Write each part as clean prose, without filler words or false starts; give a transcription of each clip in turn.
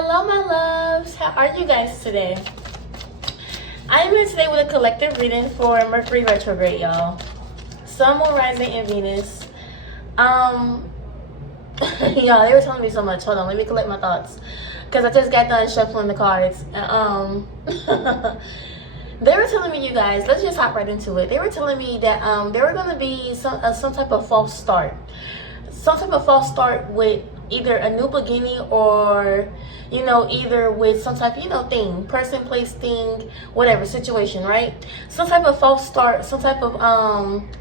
Hello, my loves. How are you guys today? I'm here today with a collective reading for Mercury retrograde, y'all. Sun, Moon, Rising, and Venus. Y'all, they were telling me so much. Hold on, let me collect my thoughts, because I just got done shuffling the cards. They were telling me, you guys, let's just hop right into it. They were telling me that there were going to be some type of false start. Some type of false start with either a new beginning or, either with some type of, thing, person, place, thing, whatever, situation, right? Some type of false start, some type of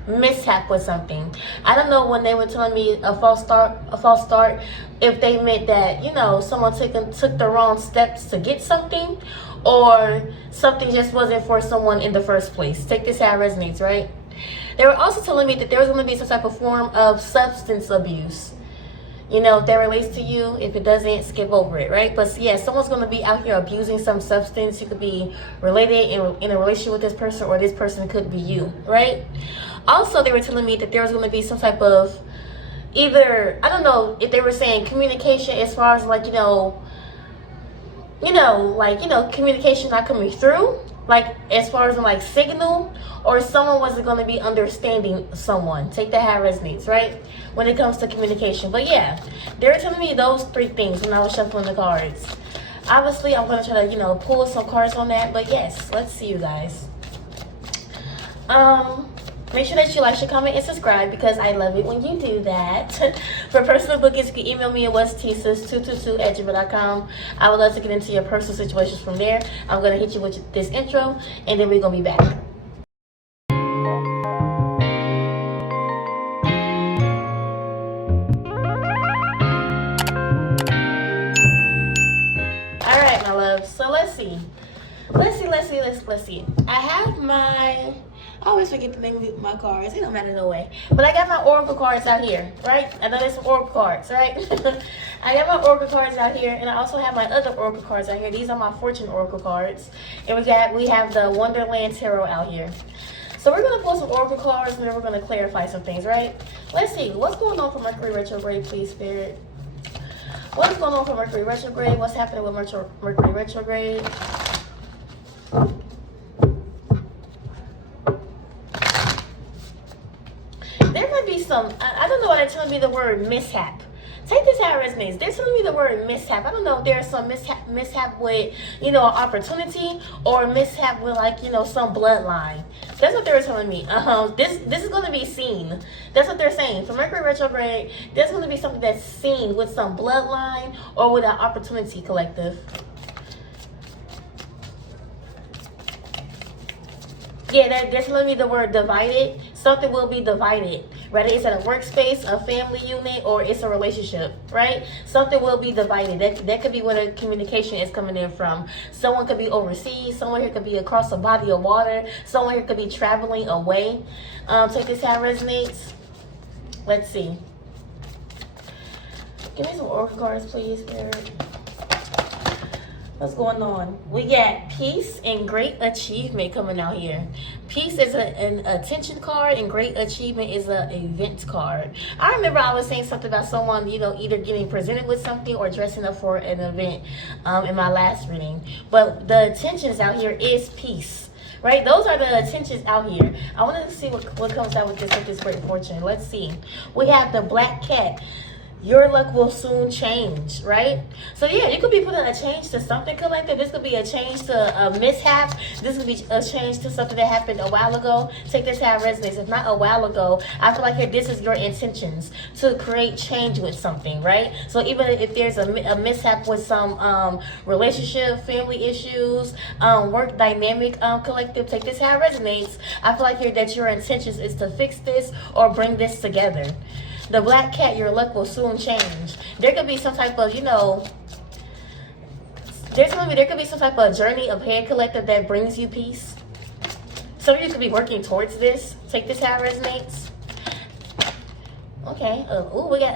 mishap with something. I don't know when they were telling me a false start, if they meant that, someone took the wrong steps to get something, or something just wasn't for someone in the first place. Take this how it resonates, right? They were also telling me that there was going to be some type of form of substance abuse. If that relates to you. If it doesn't, skip over it, right? But yeah, someone's going to be out here abusing some substance. You could be related in a relationship with this person, or this person could be you, right? Also, they were telling me that there was going to be some type of either, I don't know if they were saying communication as far as communication not coming through, like as far as like signal, or someone wasn't going to be understanding someone. Take that how it resonates, right? When it comes to communication. But yeah, they were telling me those three things when I was shuffling the cards. Obviously, I'm going to try to, pull some cards on that. But yes, let's see, you guys. Make sure that you like, share, comment, and subscribe, because I love it when you do that. For personal bookings, you can email me at westtsis222@gmail.com. I would love to get into your personal situations from there. I'm going to hit you with this intro, and then we're going to be back. All right, my love. So let's see. Let's see. I have my... I always forget the name of my cards. It don't matter no way. But I got my oracle cards out here, right? I know there's some oracle cards, right? I got my oracle cards out here, and I also have my other oracle cards out here. These are my fortune oracle cards, and we have the Wonderland Tarot out here. So we're gonna pull some oracle cards, and then we're gonna clarify some things, right? Let's see what's going on for Mercury retrograde, please, Spirit. What's going on for Mercury retrograde? What's happening with Mercury retrograde? There might be some, I don't know why they're telling me the word mishap. Take this how it resonates. They're telling me the word mishap. I don't know if there's some mishap with, an opportunity, or mishap with some bloodline. That's what they were telling me. This is going to be seen. That's what they're saying. For Mercury retrograde, there's going to be something that's seen with some bloodline or with an opportunity, collective. Yeah, they're telling me the word divided. Something will be divided, whether it's at a workspace, a family unit, or it's a relationship, right? Something will be divided. That could be where the communication is coming in from. Someone could be overseas. Someone here could be across a body of water. Someone here could be traveling away. Take this how it resonates. Let's see. Give me some oracle cards, please, Spirit. What's going on? We got peace and great achievement coming out here. Peace is an attention card, and great achievement is an event card. I remember I was saying something about someone, either getting presented with something or dressing up for an event in my last reading. But the attentions out here is peace. Right? Those are the attentions out here. I wanted to see what comes out with this great fortune. Let's see. We have the black cat. Your luck will soon change, right? So yeah, you could be putting a change to something, collective. This could be a change to a mishap. This could be a change to something that happened a while ago. Take this how it resonates. If not a while ago, I feel like here this is your intentions to create change with something, right? So even if there's a mishap with some relationship, family issues, work dynamic, collective, take this how it resonates. I feel like here that your intentions is to fix this or bring this together. The black cat, your luck will soon change. There could be some type of, they're telling me there could be some type of journey ahead, collective, that brings you peace. Some of you could be working towards this. Take this how it resonates. Okay.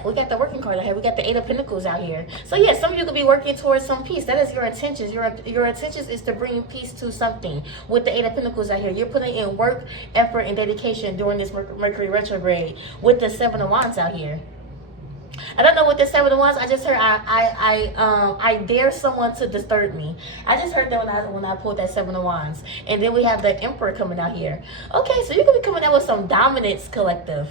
We got the working card out here. We got the Eight of Pentacles out here. So yeah, some of you could be working towards some peace. That is your intentions. Your intentions is to bring peace to something. With the Eight of Pentacles out here, you're putting in work, effort, and dedication during this Mercury retrograde. With the Seven of Wands out here. I don't know what the 7 of Wands. I just heard I dare someone to disturb me. I just heard that when I pulled that 7 of Wands, and then we have the Emperor coming out here. Okay, so you could be coming out with some dominance, collective.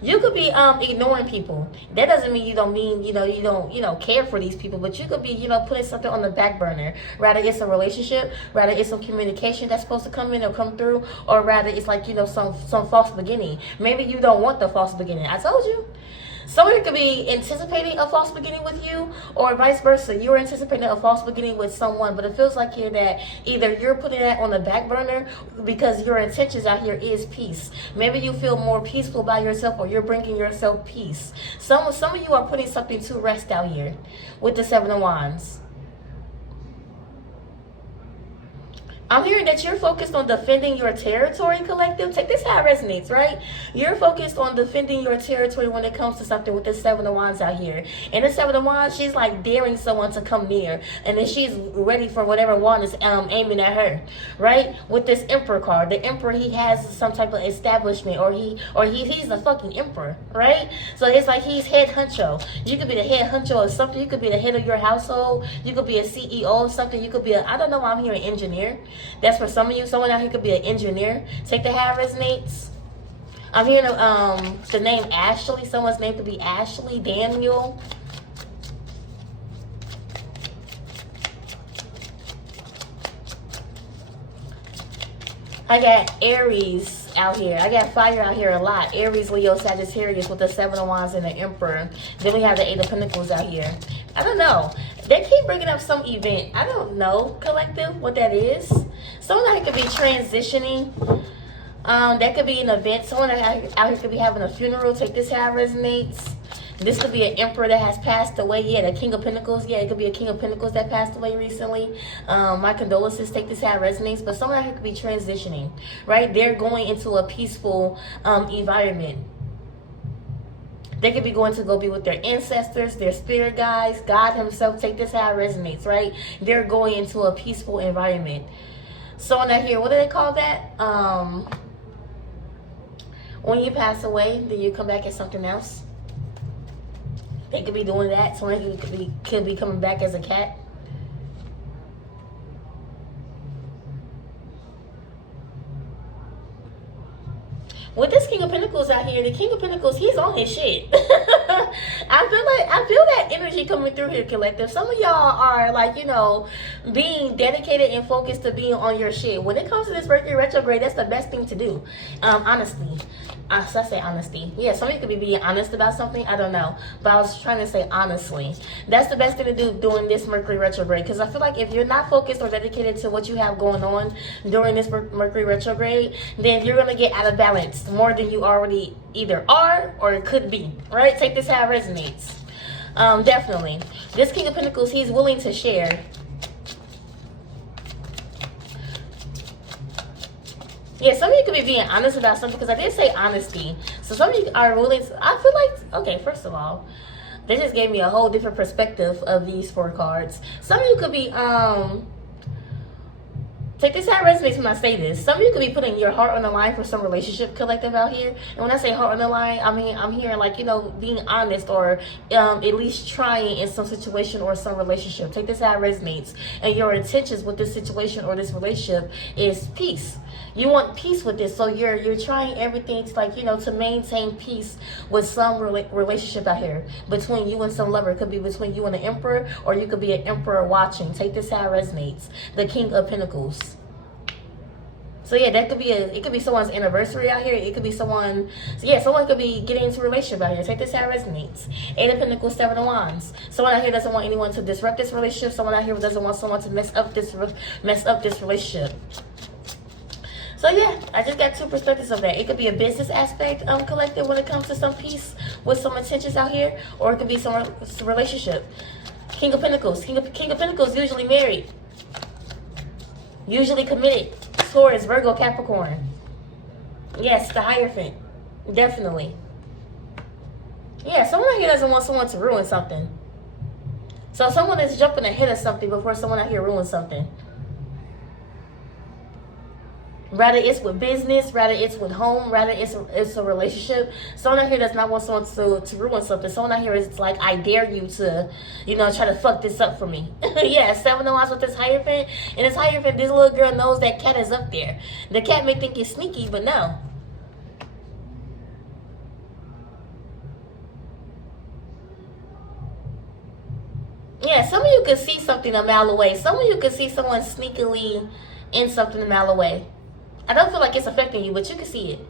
You could be ignoring people. That doesn't mean you don't care for these people, but you could be putting something on the back burner. Rather it's a relationship, rather it's some communication that's supposed to come in or come through, or rather it's like some false beginning. Maybe you don't want the false beginning. I told you. Somebody could be anticipating a false beginning with you, or vice versa. You're anticipating a false beginning with someone, but it feels like here that either you're putting that on the back burner because your intentions out here is peace. Maybe you feel more peaceful by yourself, or you're bringing yourself peace. Some of you are putting something to rest out here with the 7 of Wands. I'm hearing that you're focused on defending your territory, collective. Take this how it resonates, right? You're focused on defending your territory when it comes to something with the 7 of Wands out here. And the 7 of Wands, she's like daring someone to come near. And then she's ready for whatever wand is aiming at her, right? With this Emperor card. The Emperor, he has some type of establishment, or he's the fucking Emperor, right? So it's like he's head honcho. You could be the head honcho of something. You could be the head of your household. You could be a CEO of something. You could be I don't know why I'm hearing engineer. That's for some of you. Someone out here could be an engineer. Take the how it resonates. I'm hearing the name Ashley. Someone's name could be Ashley, Daniel. I got Aries out here. I got fire out here a lot. Aries, Leo, Sagittarius with the 7 of Wands and the Emperor. Then we have the 8 of Pentacles out here. I don't know. They keep bringing up some event. I don't know, collective, what that is. Someone out here could be transitioning. That could be an event. Someone out here could be having a funeral. Take this how it resonates. This could be an Emperor that has passed away. Yeah, the King of Pentacles. Yeah, it could be a King of Pentacles that passed away recently. My condolences. Take this how it resonates. But someone out here could be transitioning, right? They're going into a peaceful environment. They could be going to go be with their ancestors, their spirit guides, God himself. Take this how it resonates, right? They're going into a peaceful environment. Someone out here, what do they call that? When you pass away, then you come back as something else. They could be doing that. Someone who could be coming back as a cat. With this King of Pentacles out here, the King of Pentacles, he's on his shit. I feel that energy coming through here, collective. Some of y'all are like, being dedicated and focused to being on your shit. When it comes to this Mercury retrograde, that's the best thing to do. Honestly. I say honesty. Yeah, some of you could be being honest about something. I don't know. But I was trying to say honestly. That's the best thing to do during this Mercury retrograde. Because I feel like if you're not focused or dedicated to what you have going on during this Mercury retrograde, then you're going to get out of balance more than you already either are or could be. Right? Take this how it resonates. Definitely. This King of Pentacles, he's willing to share. Yeah, some of you could be being honest about something, because I did say honesty. So some of you are willing to, I feel like, okay, first of all, they just gave me a whole different perspective of these 4 cards. Some of you could be, take this how it resonates when I say this. Some of you could be putting your heart on the line for some relationship, collective, out here. And when I say heart on the line, I mean, I'm hearing like, being honest, or at least trying in some situation or some relationship. Take this how it resonates. And your intentions with this situation or this relationship is peace. You want peace with this, so you're trying everything to to maintain peace with some relationship out here between you and some lover. It could be between you and the Emperor, or you could be an Emperor watching. Take this how it resonates. The King of Pentacles. So yeah, that could be it could be someone's anniversary out here. It could be someone. So yeah, someone could be getting into a relationship out here. Take this how it resonates. 8 of Pentacles, 7 of Wands. Someone out here doesn't want anyone to disrupt this relationship. Someone out here doesn't want someone to mess up this relationship. So yeah, I just got 2 perspectives of that. It could be a business aspect, collective, when it comes to some peace with some intentions out here, or it could be some relationship. King of Pentacles. King of Pentacles usually married, usually committed. Taurus, Virgo, Capricorn. Yes, the Hierophant. Definitely. Yeah, someone out here doesn't want someone to ruin something. So someone is jumping ahead of something before someone out here ruins something. Rather it's with business, rather it's with home, rather it's a relationship. Someone out here does not want someone to ruin something. Someone out here is like, I dare you to, try to fuck this up for me. Yeah, 7 of Wands with this Hierophant. And this Hierophant, this little girl knows that cat is up there. The cat may think it's sneaky, but no. Yeah, some of you could see something a mile away. Some of you could see someone sneakily in something a mile away. I don't feel like it's affecting you, but you can see it.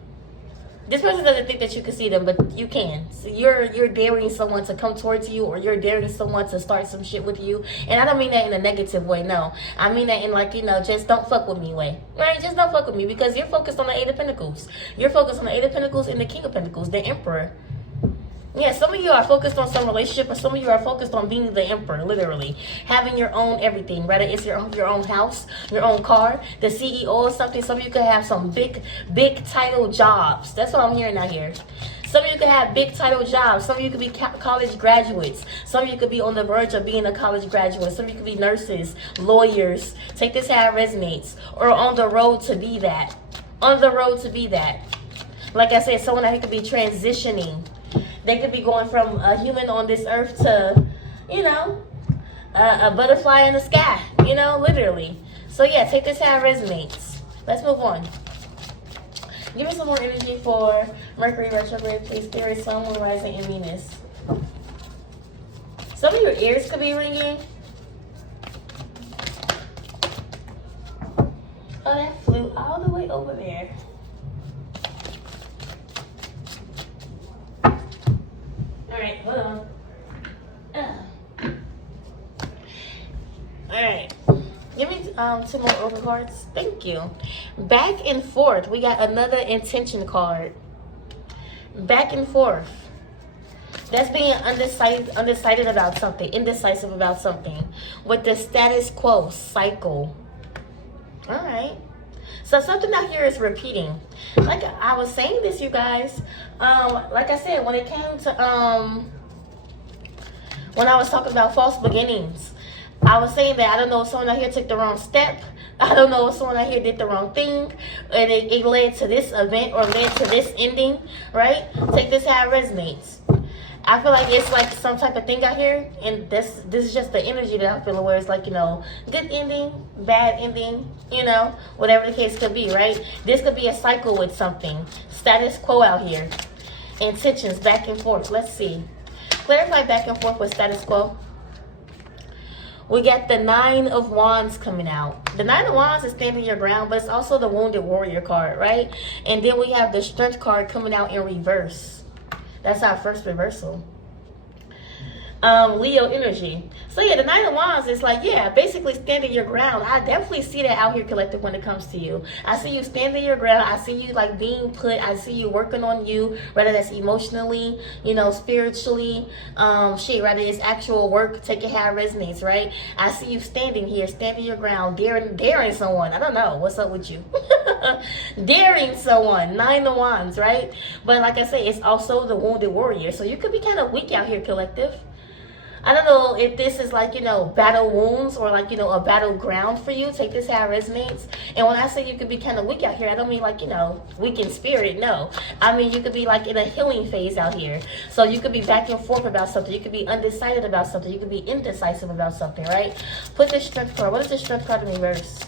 This person doesn't think that you can see them, but you can. So you're daring someone to come towards you, or you're daring someone to start some shit with you. And I don't mean that in a negative way, no. I mean that in like, just don't fuck with me way. Right? Just don't fuck with me, because you're focused on the 8 of Pentacles. You're focused on the 8 of Pentacles and the King of Pentacles, the Emperor. Yeah, some of you are focused on some relationship, or some of you are focused on being the emperor, literally. Having your own everything, whether it's your own house, your own car, the CEO or something. Some of you could have some big title jobs. That's what I'm hearing out here. Some of you could have big title jobs. Some of you could be college graduates. Some of you could be on the verge of being a college graduate. Some of you could be nurses, lawyers. Take this how it resonates. Or on the road to be that. On the road to be that. Like I said, someone out here could be transitioning. They could be going from a human on this earth to, a butterfly in the sky, literally. So yeah, take this how it resonates. Let's move on. Give me some more energy for Mercury retrograde, please. Spirit, Sun, Moon, Rising, and Venus. Some of your ears could be ringing. Oh, that flew all the way over there. Alright, hold on. Alright. Give me 2 more open cards. Thank you. Back and forth. We got another intention card. Back and forth. That's being undecided about something. Indecisive about something. With the status quo cycle. Alright. So something out here is repeating. Like I was saying this, you guys. Like I said, when it came to when I was talking about false beginnings, I was saying that I don't know if someone out here took the wrong step. I don't know if someone out here did the wrong thing, and it led to this event or led to this ending, right? Take this how it resonates. I feel like it's like some type of thing out here, and this is just the energy that I'm feeling, where it's like, good ending, bad ending, whatever the case could be, right? This could be a cycle with something. Status quo out here. Intentions, back and forth. Let's see. Clarify back and forth with status quo. We got the 9 of Wands coming out. The 9 of Wands is standing your ground, but it's also the Wounded Warrior card, right? And then we have the Strength card coming out in reverse. That's our first reversal. Leo energy. So yeah, the 9 of Wands is like, yeah, basically standing your ground. I definitely see that out here, collective, when it comes to you. I see you standing your ground. I see you like being put. I see you working on you, whether that's emotionally, spiritually, whether it's actual work. Take it how it resonates, right? I see you standing here, standing your ground, daring someone. I don't know what's up with you. Daring someone. 9 of Wands, right? But like I say, it's also the Wounded Warrior. So you could be kind of weak out here, collective. I don't know if this is like, battle wounds or like, a battleground for you. Take this how it resonates. And when I say you could be kind of weak out here, I don't mean like, weak in spirit. No. I mean, you could be like in a healing phase out here. So you could be back and forth about something. You could be undecided about something. You could be indecisive about something, right? Put this Strength card. What is the Strength card in reverse?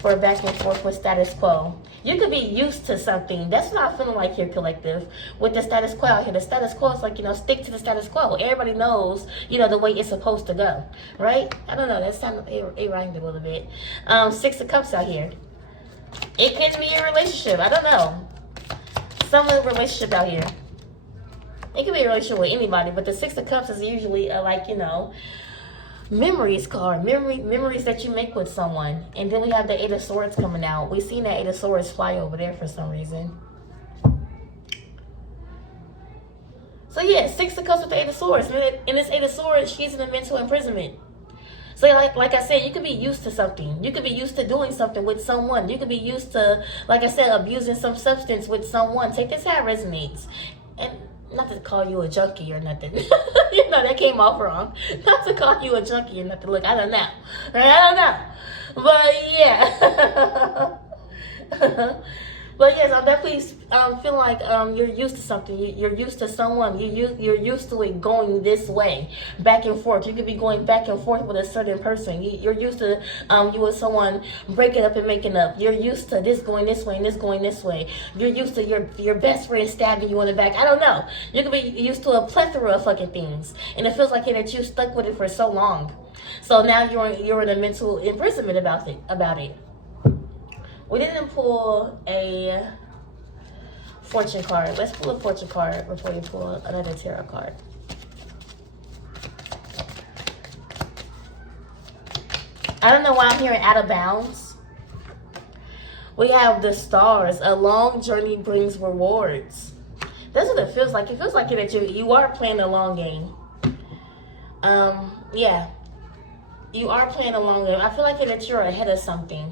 For back and forth with status quo. You could be used to something. That's what I'm feeling like here, collective. With the status quo out here. The status quo is like, stick to the status quo. Everybody knows, the way it's supposed to go. Right? I don't know. That sounded, it rhymed a little bit. 6 of Cups out here. It could be a relationship. I don't know. Some relationship out here. It could be a relationship with anybody. But the 6 of Cups is usually memories card. Memories that you make with someone. And then we have the 8 of Swords coming out. We seen that 8 of Swords fly over there for some reason. So yeah, 6 of Cups with the 8 of Swords. And this 8 of Swords, she's in a mental imprisonment. So like I said, you could be used to something. You could be used to doing something with someone. You could be used to, like I said, abusing some substance with someone. Take this how it resonates. And not to call you a junkie or nothing. That came off wrong. Not to call you a junkie or nothing. Look, I don't know. Right? I don't know. But yeah. But yes, I'm definitely feeling like you're used to something. You're used to someone. You're used to it going this way, back and forth. You could be going back and forth with a certain person. You're used to you and someone breaking up and making up. You're used to this going this way and this going this way. You're used to your best friend stabbing you in the back. I don't know. You could be used to a plethora of fucking things, and it feels like that you're stuck with it for so long. So now you're in a mental imprisonment about it. We didn't pull a fortune card. Let's pull a fortune card before you pull another tarot card. I don't know why I'm hearing out of bounds. We have the stars. A long journey brings rewards. That's what it feels like. It feels like that you are playing a long game. Yeah. You are playing a long game. I feel like that you're ahead of something.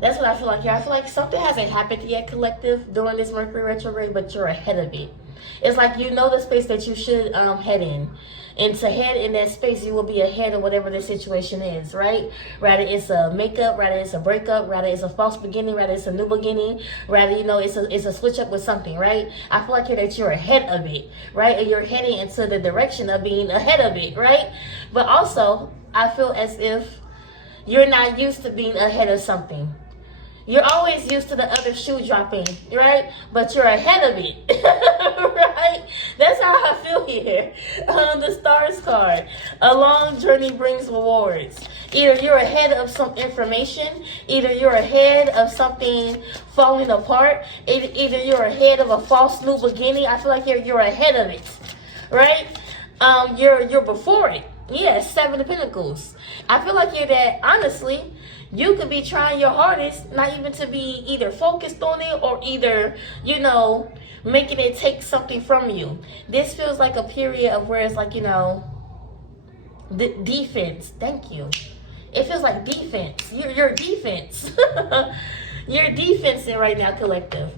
That's what I feel like here. I feel like something hasn't happened yet, collective, during this Mercury retrograde, but you're ahead of it. It's like you know the space that you should head in. And to head in that space, you will be ahead of whatever the situation is, right? Rather it's a makeup, rather it's a breakup, rather it's a false beginning, rather it's a new beginning, rather, you know, it's a switch up with something, right? I feel like here that you're ahead of it, right? And you're heading into the direction of being ahead of it, right? But also, I feel as if you're not used to being ahead of something. You're always used to the other shoe dropping, right? But you're ahead of it, right? That's how I feel here. The stars card. A long journey brings rewards. Either you're ahead of some information, either you're ahead of something falling apart, either you're ahead of a false new beginning. I feel like you're ahead of it, right? You're before it. Yeah, 7 of Pentacles. I feel like you're that, honestly. You could be trying your hardest, not even to be either focused on it or either, you know, making it take something from you. This feels like a period of where it's like, you know, the defense. Thank you. It feels like defense. You're defense. You're defensing right now, collective.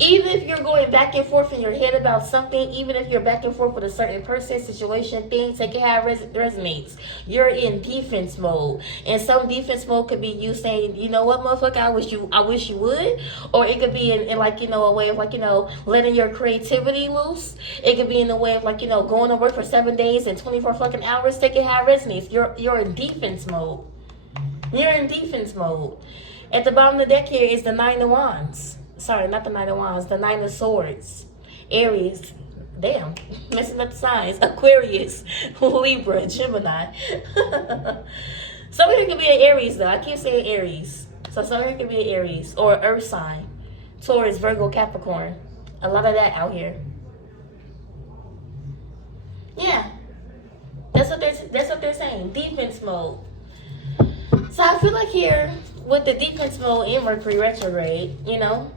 Even if you're going back and forth in your head about something, even if you're back and forth with a certain person, situation, thing, take it how it resonates. You're in defense mode. And some defense mode could be you saying, you know what, motherfucker, I wish you would. Or it could be in like, you know, a way of like, you know, letting your creativity loose. It could be in the way of like, you know, going to work for 7 days and 24 fucking hours, take it how it resonates. You're in defense mode. You're in defense mode. At the bottom of the deck here is the 9 of Wands. Sorry, not the 9 of Wands, the 9 of Swords. Aries, damn, messing up the signs. Aquarius, Libra, Gemini. Some of you could be an Aries though. I keep saying Aries. So some of you could be an Aries or Earth sign. Taurus, Virgo, Capricorn. A lot of that out here. Yeah, that's what they're saying. Defense mode. So I feel like here with the defense mode in Mercury retrograde, you know,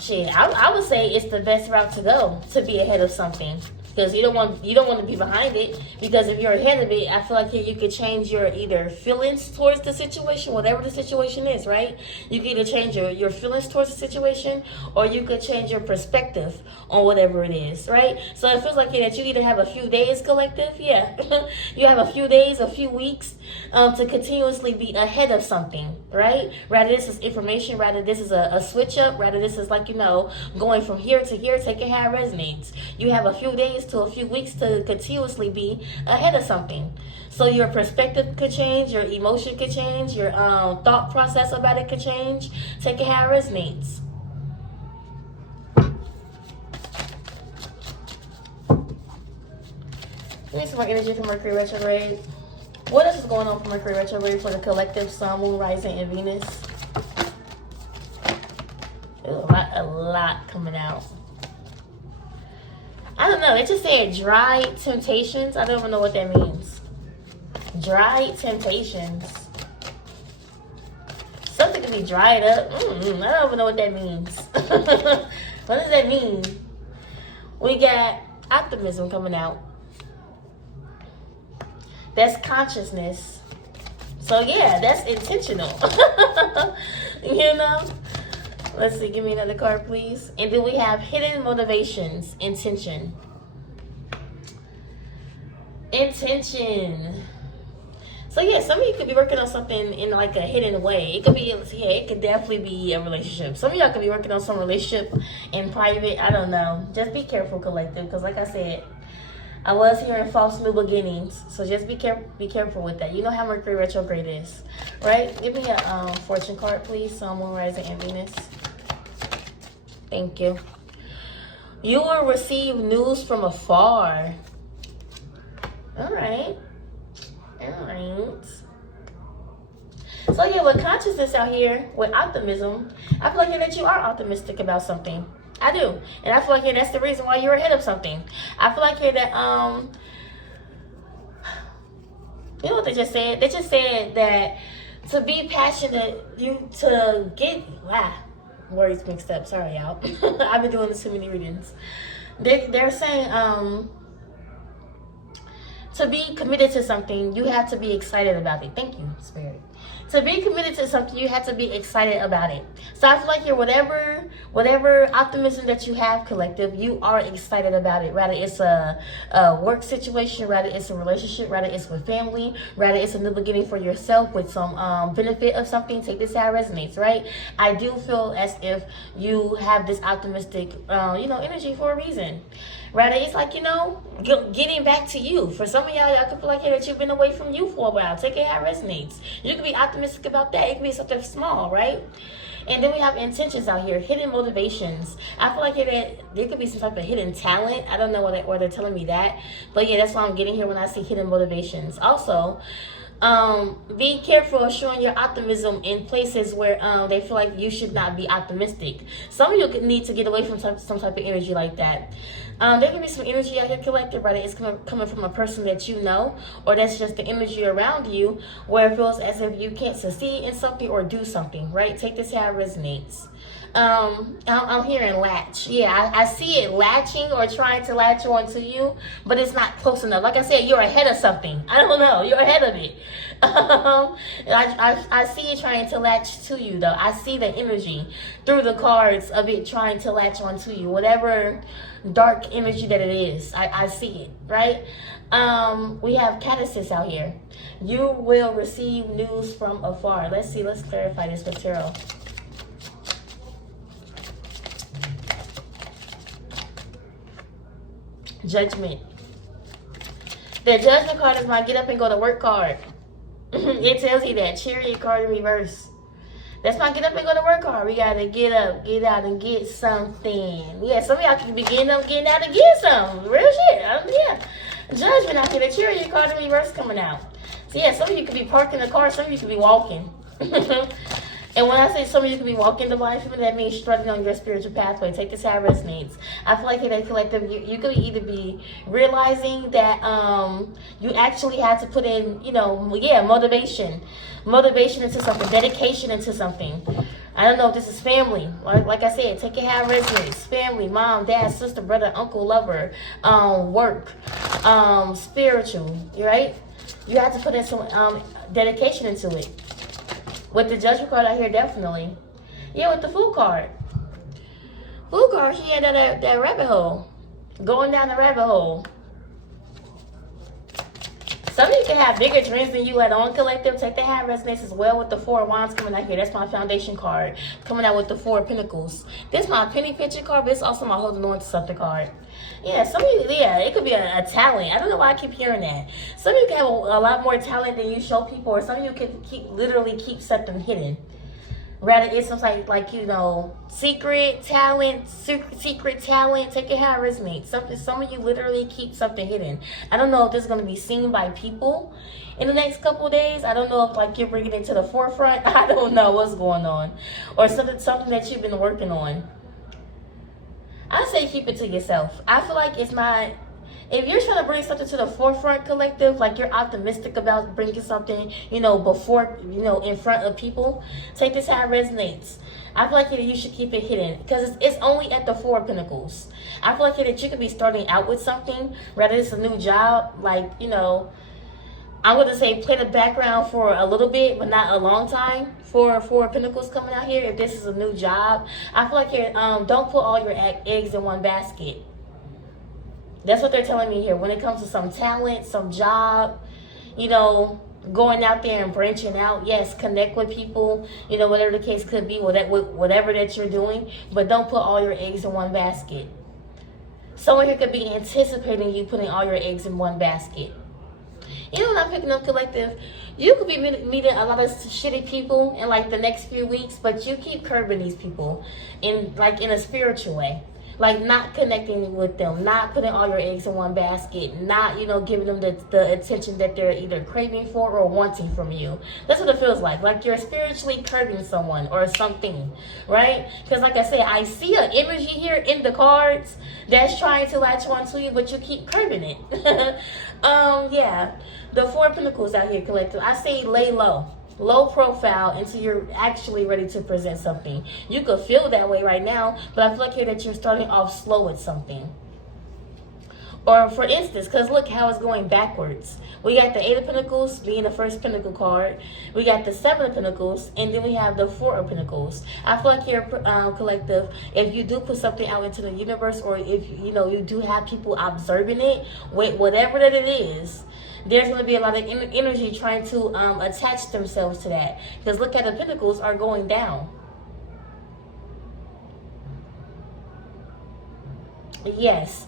shit, I would say it's the best route to go to be ahead of something. Because you don't want to be behind it. Because if you're ahead of it, I feel like here you could change your either feelings towards the situation, whatever the situation is, right? You could either change your feelings towards the situation, or you could change your perspective on whatever it is, right? So it feels like here that you either have a few days, collective, yeah. You have a few days, a few weeks to continuously be ahead of something, right? Rather this is information, rather this is a switch up, rather this is like, you know, going from here to here, taking how it resonates. You have a few days to a few weeks to continuously be ahead of something. So your perspective could change, your emotion could change, your thought process about it could change. Take it how it resonates. We need some more energy for Mercury retrograde. What else is going on for Mercury retrograde for the collective Sun, Moon, Rising, and Venus? There's a lot coming out. I don't know. They just said dry temptations. I don't even know what that means. Dry temptations. Something can be dried up. I don't even know what that means. What does that mean? We got optimism coming out. That's consciousness. So yeah, that's intentional. You know? Let's see, give me another card, please. And then we have hidden motivations, intention. So yeah, some of you could be working on something in like a hidden way. It could be, yeah, it could definitely be a relationship. Some of y'all could be working on some relationship in private. I don't know. Just be careful, collective, because like I said, I was hearing false new beginnings. So just be careful with that. You know how Mercury retrograde is, right? Give me a fortune card, please. Sun, Moon, Rising, and Venus. Thank you. You will receive news from afar. All right. Alright. So yeah, with consciousness out here, with optimism, I feel like that you are optimistic about something. I do. And I feel like that's the reason why you're ahead of something. I feel like that you know what they just said? They just said that to be passionate, words mixed up, sorry y'all. I've been doing this too many readings. They're saying to be committed to something, you have to be excited about it. Thank you, Spirit. To be committed to something, you have to be excited about it. So I feel like you're whatever optimism that you have, collective, you are excited about it. Rather it's a work situation, rather it's a relationship, rather it's with family, rather it's a new beginning for yourself with some benefit of something. Take this how it resonates, right? I do feel as if you have this optimistic, energy for a reason. Rather, it's like, getting back to you. For some of y'all could feel like that you've been away from you for a while. Take it how it resonates. You could be optimistic about that. It could be something small, right? And then we have intentions out here, hidden motivations. I feel like there could be some type of hidden talent. I don't know why they're telling me that. But yeah, that's what I'm getting here when I see hidden motivations. Also, be careful of showing your optimism in places where they feel like you should not be optimistic. Some of you could need to get away from some type of energy like that. There can be some energy out here collective, right? It's coming from a person that you know, or that's just the energy around you where it feels as if you can't succeed in something or do something, right? Take this how it resonates. I'm hearing latch. Yeah, I see it latching or trying to latch onto you, but it's not close enough. Like I said, you're ahead of something. I don't know. You're ahead of it. I see it trying to latch to you, though. I see the energy through the cards of it trying to latch onto you. Whatever dark energy that it is, I see it, right? We have Caddices out here. You will receive news from afar. Let's clarify this with tarot. Judgment. The Judgment card is my get up and go to work card. It tells you that. Chariot card in reverse. That's my get up and go to work card. We gotta get up, get out, and get something. Yeah, some of y'all can be getting up, getting out, and get something. Real shit. Yeah. Judgment out here. The Chariot card in reverse coming out. So yeah, some of you could be parking the car, some of you could be walking. And when I say some of you could be walking the life, that means struggling on your spiritual pathway. Take this how it resonates. I feel like in a collective, you could either be realizing that you actually had to put in, motivation into something, dedication into something. I don't know if this is family. Like I said, take it how it resonates. Family, mom, dad, sister, brother, uncle, lover, work, spiritual, right? You have to put in some dedication into it. With the Judgment card out here, definitely. Yeah, with the Fool card. Fool card, she had that rabbit hole. Going down the rabbit hole. Some of you can have bigger dreams than you let on, collective. Take the hat resonates as well with the Four of Wands coming out here. That's my foundation card. Coming out with the Four of Pentacles. This is my penny picture card, but it's also my holding on to something card. Yeah, some of you, it could be a talent. I don't know why I keep hearing that. Some of you can have a lot more talent than you show people, or some of you can literally keep something hidden. Rather, it's something like secret talent. Take it how it resonates. Some of you literally keep something hidden. I don't know if this is going to be seen by people in the next couple of days. I don't know if you're bringing it to the forefront. I don't know what's going on, or something that you've been working on. I say keep it to yourself. I feel like it's not. If you're trying to bring something to the forefront, collective, like you're optimistic about bringing something, before, in front of people, take this how it resonates. I feel like you should keep it hidden because it's only at the Four of Pentacles. I feel like that you could be starting out with something, whether it's a new job, I'm going to say play the background for a little bit, but not a long time for Four of Pentacles coming out here. If this is a new job, I feel like don't put all your eggs in one basket. That's what they're telling me here. When it comes to some talent, some job, going out there and branching out. Yes, connect with people, you know, whatever the case could be, whatever that you're doing, but don't put all your eggs in one basket. Someone here could be anticipating you putting all your eggs in one basket. You know what I'm picking up, collective? You could be meeting a lot of shitty people in like the next few weeks, but you keep curbing these people in a spiritual way. Like not connecting with them, not putting all your eggs in one basket, not, you know, giving them the attention that they're either craving for or wanting from you. That's what it feels like you're spiritually curbing someone or something, right? Because like I say, I see an energy here in the cards that's trying to latch on to you, but you keep curbing it. Yeah, the Four of Pentacles out here, collective. I say lay low profile until you're actually ready to present something. You could feel that way right now, but I feel like here that you're starting off slow with something. Or for instance, because look how it's going backwards. We got the Eight of Pentacles being the first Pentacle card. We got the Seven of Pentacles, and then we have the Four of Pentacles. I feel like here, collective, if you do put something out into the universe, or if you know you do have people observing it, with whatever that it is, there's going to be a lot of energy trying to attach themselves to that. Because look at the Pentacles are going down. Yes.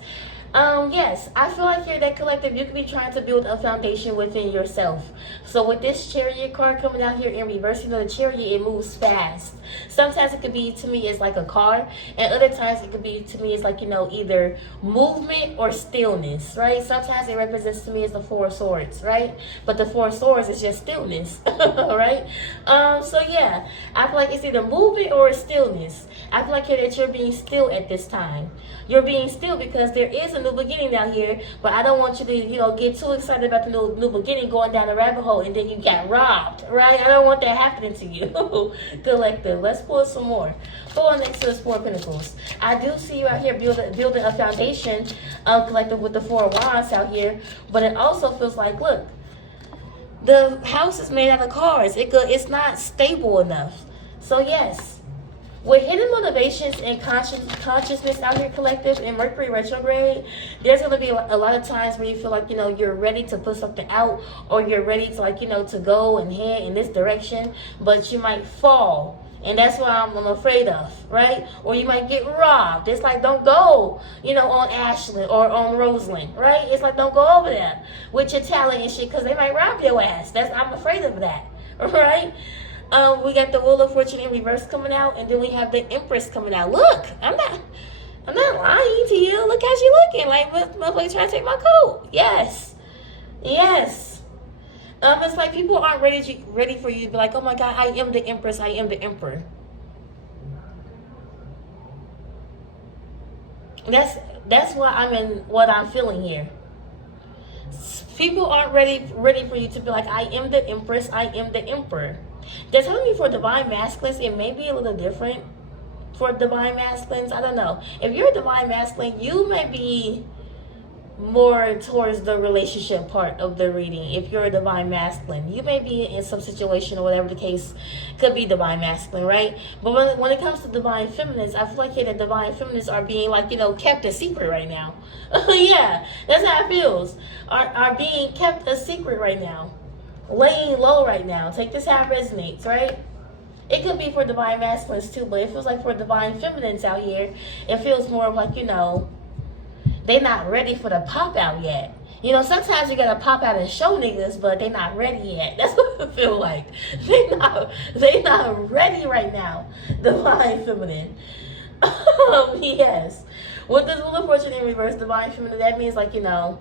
Yes, I feel like here that collective, you could be trying to build a foundation within yourself. So with this Chariot card coming out here in reverse, you know, the Chariot, it moves fast. Sometimes it could be, to me, it's like a car, and other times it could be, to me, it's like, you know, either movement or stillness, right? Sometimes it represents to me as the Four of Swords, right? But the Four of Swords is just stillness, right? So yeah, I feel like it's either movement or stillness. I feel like here that you're being still at this time. You're being still because there is a new beginning down here, but I don't want you to, you know, get too excited about the new beginning, going down the rabbit hole, and then you get robbed, right? I don't want that happening to you. Collective. Let's pull some more. Pull on next to the Four of Pentacles. I do see you out here building a foundation, collective, with the Four of Wands out here, but it also feels like, look, the house is made out of cards. It's not stable enough. So yes. With hidden motivations and consciousness out here, collective, in Mercury retrograde, there's going to be a lot of times where you feel like, you know, you're ready to put something out, or you're ready to, like, you know, to go and head in this direction, but you might fall. And that's what I'm afraid of, right? Or you might get robbed. It's like, don't go, you know, on Ashland or on Roseland, right? It's like, don't go over there with your talent and shit, because they might rob your ass. I'm afraid of that, right? We got the Wheel of Fortune in reverse coming out, and then we have the Empress coming out. Look, I'm not lying to you. Look how she looking. Like, motherfucker trying to take my coat. Yes. Yes. It's like people aren't ready for you to be like, oh my God, I am the Empress, I am the Emperor. That's what I'm feeling here. People aren't ready for you to be like, I am the Empress, I am the Emperor. They're telling me for Divine Masculines, it may be a little different for Divine Masculines. I don't know. If you're a Divine Masculine, you may be more towards the relationship part of the reading. If you're a Divine Masculine, you may be in some situation, or whatever the case could be, Divine Masculine, right? But when it comes to Divine Feminines, I feel like the Divine Feminines are being, like, you know, kept a secret right now. Yeah, that's how it feels. Are being kept a secret right now. Laying low right now. Take this how it resonates, right? It could be for Divine Masculines too, but it feels like for Divine Feminines out here, it feels more of like, you know, they not ready for the pop out yet. You know, sometimes you gotta pop out and show niggas, but they not ready yet. That's what it feel like. They not ready right now. Divine Feminine. Yes. With this Wheel of Fortune in reverse, Divine Feminine, that means, like, you know,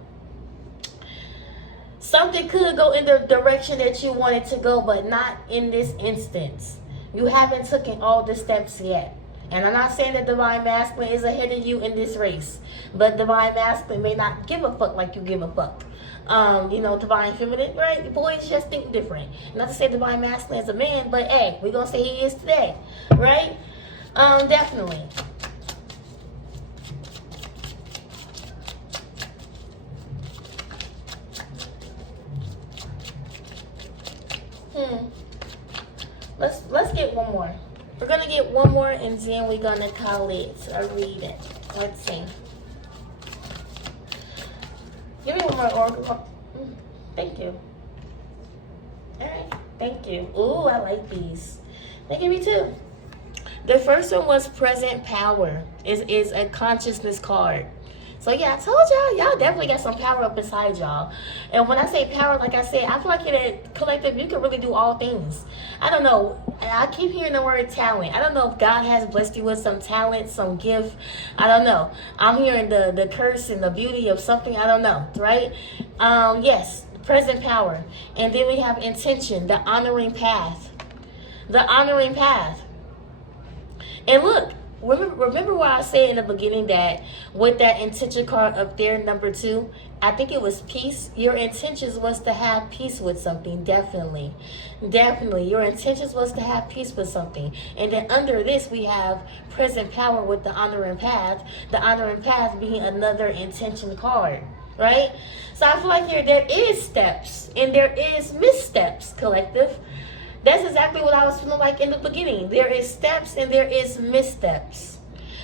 something could go in the direction that you want it to go, but not in this instance. You haven't taken all the steps yet. And I'm not saying that Divine Masculine is ahead of you in this race, but Divine Masculine may not give a fuck like you give a fuck. You know, Divine Feminine, right? Boys just think different. Not to say Divine Masculine is a man, but hey, we're gonna say he is today, right? Definitely. Let's get one more. We're gonna get one more, and then we're gonna call it a reading. Let's see. Give me one more oracle. Thank you. All right. Thank you. Ooh, I like these. They give me two. The first one was present power. Is a consciousness card. So yeah, I told y'all definitely got some power up inside y'all. And when I say power, like I said, I feel like in a collective, you can really do all things. I don't know. I keep hearing the word talent. I don't know if God has blessed you with some talent, some gift. I don't know. I'm hearing the curse and the beauty of something. I don't know, right? Yes, present power. And then we have intention, the honoring path. The honoring path. And look, remember what I said in the beginning that with that intention card up there, number 2, I think it was peace. Your intentions was to have peace with something, definitely. Definitely. Your intentions was to have peace with something. And then under this, we have present power with the honoring path. The honoring path being another intention card, right? So I feel like here there is steps and there is missteps, collective. That's exactly what I was feeling like in the beginning. There is steps and there is missteps.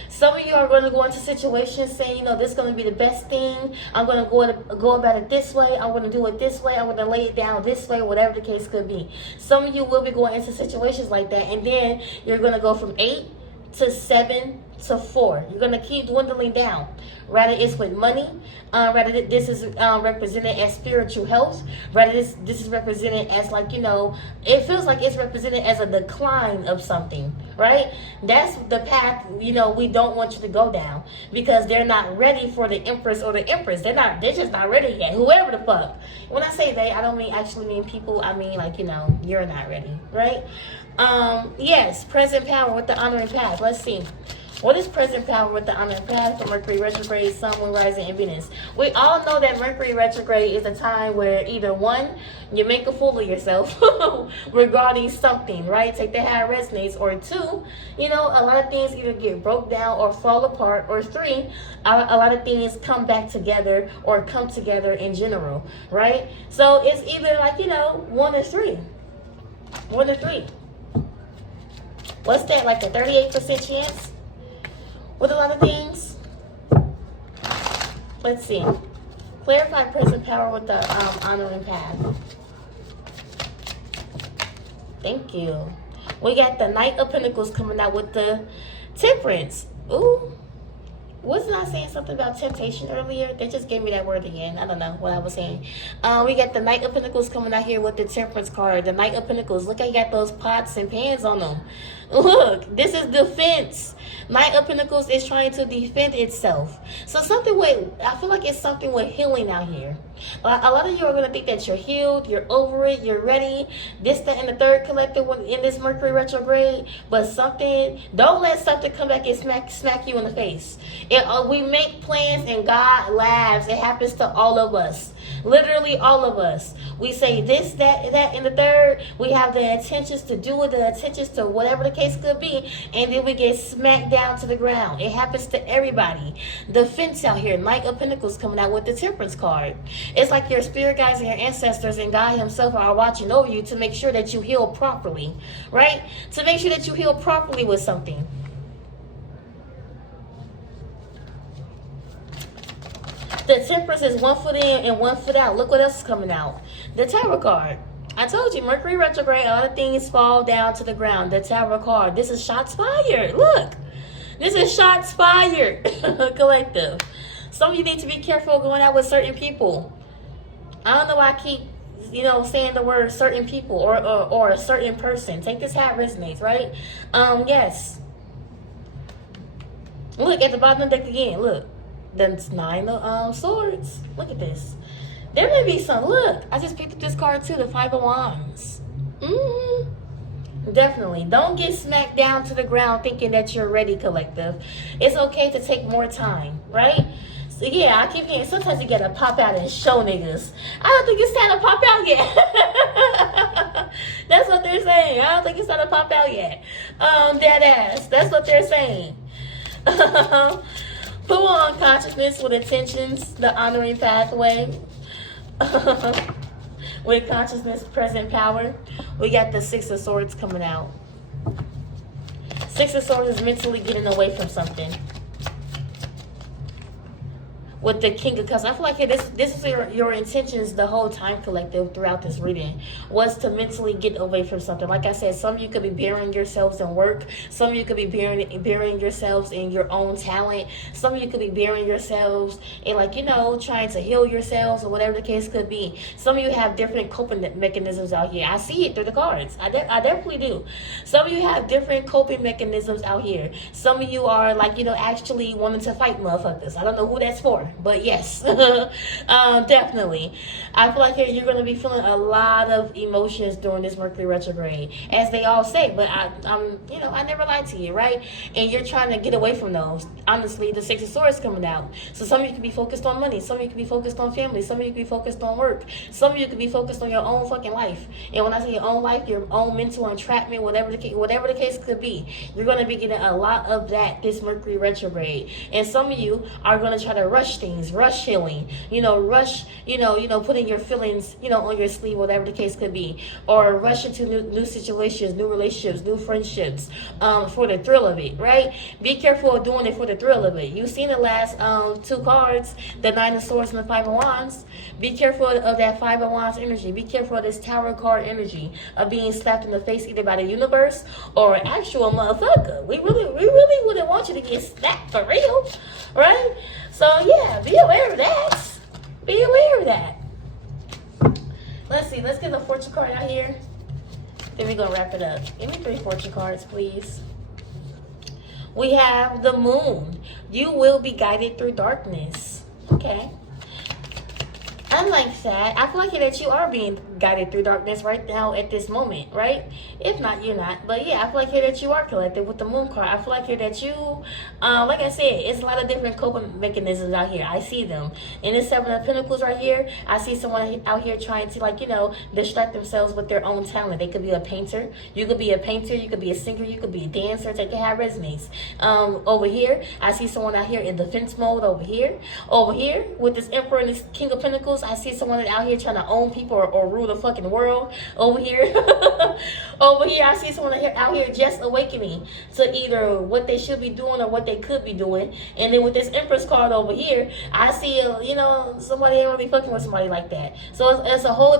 Some of you are going to go into situations saying, you know, this is going to be the best thing. I'm going to go about it this way. I'm going to do it this way. I'm going to lay it down this way, whatever the case could be. Some of you will be going into situations like that. And then you're going to go from 8 to 7 to 4. You're going to keep dwindling down. Rather it's with money. Rather this is represented as spiritual health. Rather this is represented as, like, you know, it feels like it's represented as a decline of something, right? That's the path, you know, we don't want you to go down, because they're not ready for the Empress or the Empress. They're just not ready yet. Whoever the fuck. When I say they, I don't actually mean people. I mean, like, you know, you're not ready, right? Yes, present power with the honoring path. Let's see. What is present power with the honoring path for Mercury retrograde, Sun, Moon, Rising, and Venus? We all know that Mercury retrograde is a time where either one, you make a fool of yourself regarding something, right? Take that how it resonates. Or 2, you know, a lot of things either get broke down or fall apart. Or 3, a lot of things come back together or come together in general, right? So it's either, like, you know, 1 or 3. 1 or 3. What's that, like a 38% chance? With a lot of things. Let's see. Clarify present power with the honoring path. Thank you. We got the Knight of Pentacles coming out with the Temperance. Ooh. Wasn't I saying something about temptation earlier? They just gave me that word again. I don't know what I was saying. We got the Knight of Pentacles coming out here with the Temperance card. The Knight of Pentacles. Look, I got those pots and pans on them. Look, this is defense. Knight of Pentacles is trying to defend itself. So something with, I feel like it's something with healing out here. A lot of you are going to think that you're healed, you're over it, you're ready. This, that, and the third collective in this Mercury retrograde. But something, don't let something come back and smack you in the face. We make plans and God laughs. It happens to all of us. Literally all of us. We say this, that, and the third. We have the intentions to do it, the intentions to whatever the case could be. And then we get smacked down to the ground. It happens to everybody. The fence out here, Knight of Pentacles coming out with the Temperance card. It's like your spirit guides and your ancestors and God himself are watching over you to make sure that you heal properly, right? To make sure that you heal properly with something. The Temperance is 1 foot in and 1 foot out. Look what else is coming out. The Tower card. I told you, Mercury retrograde, a lot of things fall down to the ground. The Tower card. This is shots fired. Look. This is shots fired. Collective. Some of you need to be careful going out with certain people. I don't know why I keep, you know, saying the word certain people or a certain person. Take this how it resonates, right? Yes. Look at the bottom of the deck again. Look. The 9 of Swords. Look at this. There may be some. Look, I just picked up this card too. The 5 of Wands. Definitely. Don't get smacked down to the ground thinking that you're ready, collective. It's okay to take more time, right? So yeah, I keep hearing sometimes you gotta pop out and show niggas. I don't think it's time to pop out yet. That's what they're saying. I don't think it's time to pop out yet. Dead ass. That's what they're saying. Pull on consciousness with intentions, the honoring pathway. With consciousness, present power. We got the 6 of Swords coming out. 6 of Swords is mentally getting away from something. with the King of Cups. I feel like this is your intentions the whole time, collective, throughout this reading, was to mentally get away from something. Like I said, some of you could be burying yourselves in work. Some of you could be burying yourselves in your own talent. Some of you could be burying yourselves in, like, trying to heal yourselves or whatever the case could be. Some of you have different coping mechanisms out here. I see it through the cards. I definitely do. Some of you have different coping mechanisms out here. Some of you are like, actually wanting to fight motherfuckers. I don't know who that's for, but yes. Definitely. I feel like you're going to be feeling a lot of emotions during this Mercury retrograde, as they all say, but I never lied to you, right? And you're trying to get away from those. Honestly, the Six of Swords coming out. So some of you could be focused on money. Some of you could be focused on family. Some of you could be focused on work. Some of you could be focused on your own fucking life. And when I say your own life, your own mental entrapment, whatever the case could be, you're going to be getting a lot of that this Mercury retrograde. And some of you are going to try to rush things, rush healing, rush, putting your feelings, on your sleeve, whatever the case could be, or rush into new situations, new relationships, new friendships, for the thrill of it, right? Be careful of doing it for the thrill of it. You've seen the last two cards, the Nine of Swords and the Five of Wands. Be careful of that Five of Wands energy. Be careful of this Tower card energy of being slapped in the face either by the universe or an actual motherfucker. We really wouldn't want you to get slapped for real, right? So yeah, be aware of that. Be aware of that. Let's see. Let's get the fortune card out here. Then we're going to wrap it up. Give me 3 fortune cards, please. We have the Moon. You will be guided through darkness. Okay. Unlike that, I feel like that you are being guided through darkness right now at this moment, right? If not, you're not. But yeah, I feel like that you are collected with the Moon card. I feel like that you, like I said, it's a lot of different coping mechanisms out here. I see them. In the Seven of Pentacles right here, I see someone out here trying to, distract themselves with their own talent. They could be a painter. You could be a painter. You could be a singer. You could be a dancer. They can have resumes. Over here, I see someone out here in defense mode over here. Over here, with this Emperor and this King of Pentacles, I see someone out here trying to own people or rule the fucking world. Over here, over here, I see someone out here just awakening to either what they should be doing or what they could be doing. And then with this Empress card over here, I see, somebody ain't really fucking with somebody like that. So it's a whole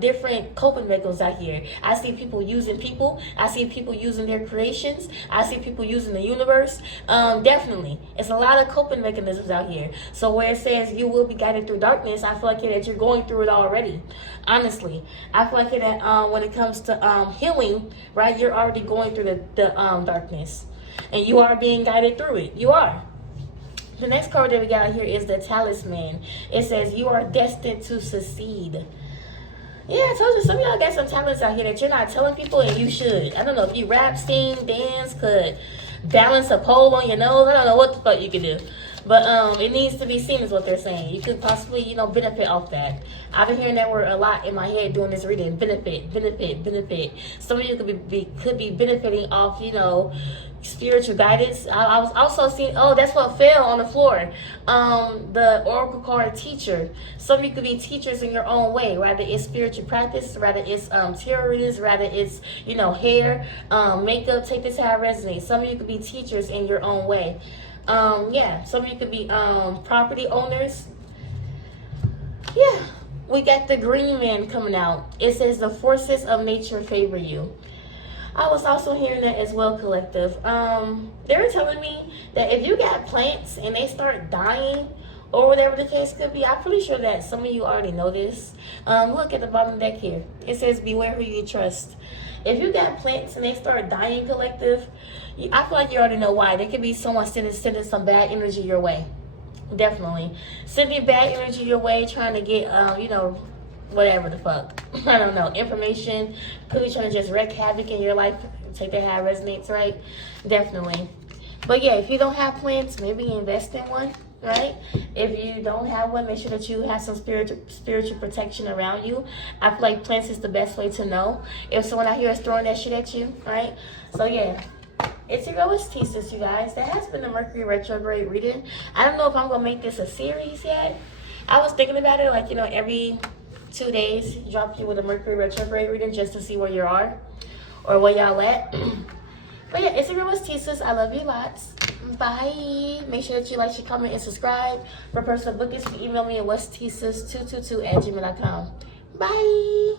different coping mechanisms out here. I see people using people. I see people using their creations. I see people using the universe. Definitely, it's a lot of coping mechanisms out here. So where it says you will be guided through darkness, I feel like that you're going through it already. Honestly, I feel like that when it comes to healing, right, you're already going through the darkness, and you are being guided through it. You are. The next card that we got here is the Talisman. It says you are destined to succeed. Yeah, I told you, some of y'all got some talents out here that you're not telling people, and you should. I don't know if you rap, sing, dance, could balance a pole on your nose. I don't know what the fuck you could do. But it needs to be seen is what they're saying. You could possibly, benefit off that. I've been hearing that word a lot in my head doing this reading. Benefit, benefit, benefit. Some of you could be benefiting off, spiritual guidance. I was also seeing, that's what fell on the floor. The Oracle card teacher. Some of you could be teachers in your own way. Rather it's spiritual practice, rather it's tarot readings, rather it's, hair, makeup. Take this how it resonates. Some of you could be teachers in your own way. Some of you could be property owners. Yeah, we got the Green Man coming out. It says the forces of nature favor you. I was also hearing that as well, collective. They were telling me that if you got plants and they start dying or whatever the case could be, I'm pretty sure that some of you already know this. Look at the bottom deck here. It says beware who you trust. If you got plants and they start dying, collective, I feel like you already know why. There could be someone sending some bad energy your way. Definitely. Sending bad energy your way, trying to get, whatever the fuck. I don't know. Information. Could be trying to just wreak havoc in your life. Take that how it resonates, right? Definitely. But yeah, if you don't have plants, maybe invest in one. Right? If you don't have one, make sure that you have some spiritual protection around you. I feel like plants is the best way to know if someone out here is throwing that shit at you, right? So yeah, it's your girl Thesis, you guys. That has been the Mercury retrograde reading. I don't know if I'm gonna make this a series yet. I was thinking about it, like, every 2 days, drop you with a Mercury retrograde reading just to see where you are or where y'all at. But yeah, Instagram was T-Sis. I love you lots. Bye. Make sure that you like, share, comment, and subscribe. For personal bookings, you can email me at westtsis222@gmail.com. Bye.